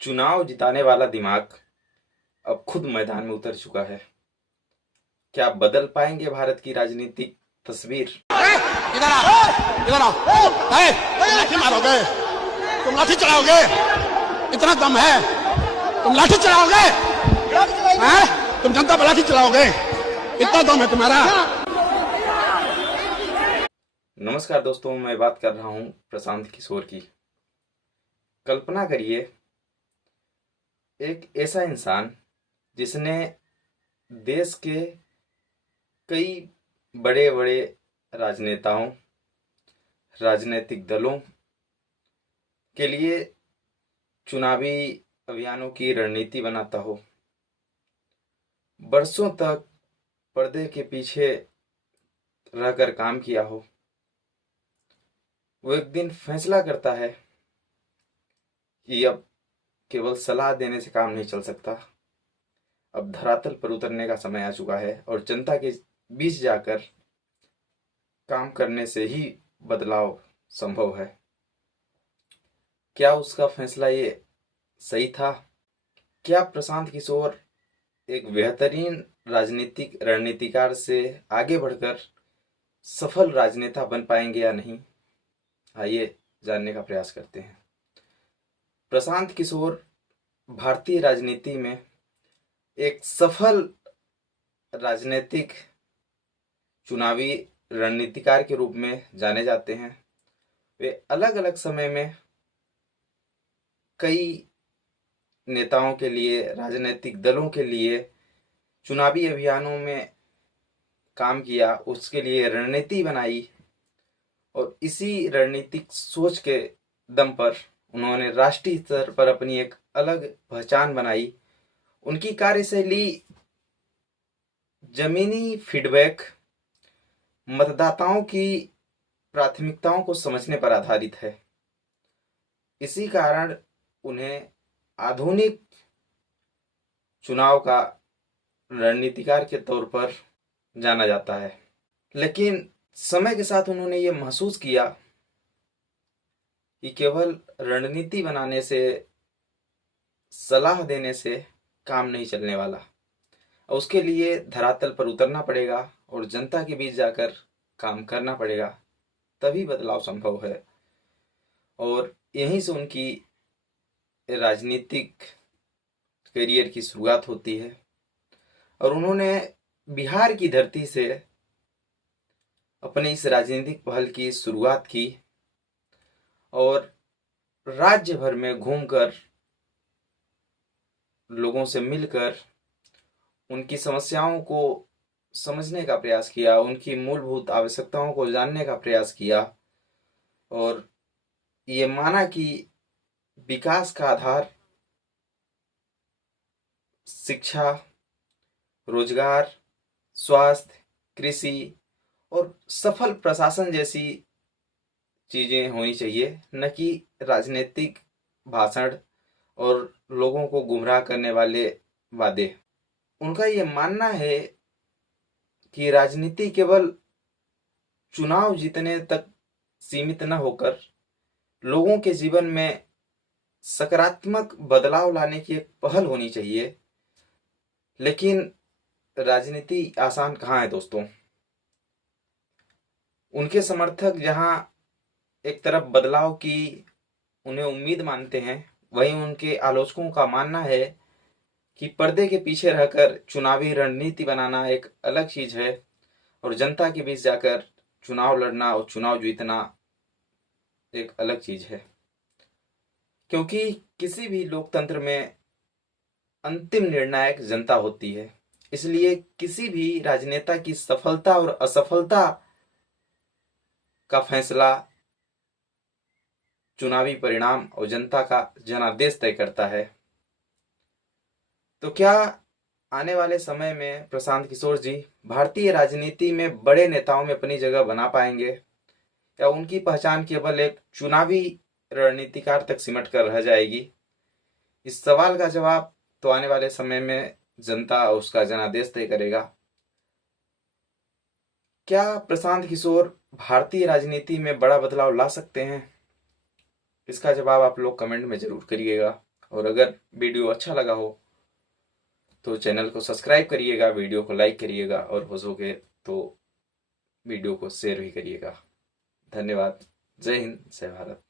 चुनाव जिताने वाला दिमाग अब खुद मैदान में उतर चुका है। क्या बदल पाएंगे भारत की राजनीतिक तस्वीर? इधर आओ, इधर आओ। तुम लाठी मारोगे? तुम लाठी चलाओगे? इतना दम है? तुम लाठी चलाओगे? तुम जनता पर लाठी चलाओगे? इतना दम है तुम्हारा? नमस्कार दोस्तों, मैं बात कर रहा हूं प्रशांत किशोर की। कल्पना करिए, एक ऐसा इंसान जिसने देश के कई बड़े बड़े राजनेताओं, राजनीतिक दलों के लिए चुनावी अभियानों की रणनीति बनाता हो, बरसों तक पर्दे के पीछे रहकर काम किया हो। वो एक दिन फैसला करता है कि अब केवल सलाह देने से काम नहीं चल सकता, अब धरातल पर उतरने का समय आ चुका है और जनता के बीच जाकर काम करने से ही बदलाव संभव है। क्या उसका फैसला ये सही था? क्या प्रशांत किशोर एक बेहतरीन राजनीतिक रणनीतिकार से आगे बढ़कर सफल राजनेता बन पाएंगे या नहीं? आइए जानने का प्रयास करते हैं। प्रशांत किशोर भारतीय राजनीति में एक सफल राजनीतिक चुनावी रणनीतिकार के रूप में जाने जाते हैं। वे अलग अलग समय में कई नेताओं के लिए, राजनीतिक दलों के लिए चुनावी अभियानों में काम किया, उसके लिए रणनीति बनाई और इसी रणनीतिक सोच के दम पर उन्होंने राष्ट्रीय स्तर पर अपनी एक अलग पहचान बनाई। उनकी कार्यशैली जमीनी फीडबैक, मतदाताओं की प्राथमिकताओं को समझने पर आधारित है। इसी कारण उन्हें आधुनिक चुनाव का रणनीतिकार के तौर पर जाना जाता है। लेकिन समय के साथ उन्होंने ये महसूस किया कि केवल रणनीति बनाने से, सलाह देने से काम नहीं चलने वाला। उसके लिए धरातल पर उतरना पड़ेगा और जनता के बीच जाकर काम करना पड़ेगा, तभी बदलाव संभव है। और यहीं से उनकी राजनीतिक करियर की शुरुआत होती है और उन्होंने बिहार की धरती से अपने इस राजनीतिक पहल की शुरुआत की और राज्य भर में घूमकर, लोगों से मिलकर उनकी समस्याओं को समझने का प्रयास किया, उनकी मूलभूत आवश्यकताओं को जानने का प्रयास किया और ये माना कि विकास का आधार शिक्षा, रोजगार, स्वास्थ्य, कृषि और सफल प्रशासन जैसी चीजें होनी चाहिए, न कि राजनीतिक भाषण और लोगों को गुमराह करने वाले वादे। उनका ये मानना है कि राजनीति केवल चुनाव जीतने तक सीमित न होकर लोगों के जीवन में सकारात्मक बदलाव लाने की एक पहल होनी चाहिए। लेकिन राजनीति आसान कहाँ है दोस्तों? उनके समर्थक जहां एक तरफ बदलाव की उन्हें उम्मीद मानते हैं, वहीं उनके आलोचकों का मानना है कि पर्दे के पीछे रहकर चुनावी रणनीति बनाना एक अलग चीज है और जनता के बीच जाकर चुनाव लड़ना और चुनाव जीतना एक अलग चीज है। क्योंकि किसी भी लोकतंत्र में अंतिम निर्णायक जनता होती है, इसलिए किसी भी राजनेता की सफलता और असफलता का फैसला चुनावी परिणाम और जनता का जनादेश तय करता है। तो क्या आने वाले समय में प्रशांत किशोर जी भारतीय राजनीति में बड़े नेताओं में अपनी जगह बना पाएंगे, या उनकी पहचान केवल एक चुनावी रणनीतिकार तक सिमट कर रह जाएगी? इस सवाल का जवाब तो आने वाले समय में जनता उसका जनादेश तय करेगा। क्या प्रशांत किशोर भारतीय राजनीति में बड़ा बदलाव ला सकते हैं? इसका जवाब आप लोग कमेंट में जरूर करिएगा। और अगर वीडियो अच्छा लगा हो तो चैनल को सब्सक्राइब करिएगा, वीडियो को लाइक करिएगा और हो सके तो वीडियो को शेयर भी करिएगा। धन्यवाद। जय हिंद, जय भारत।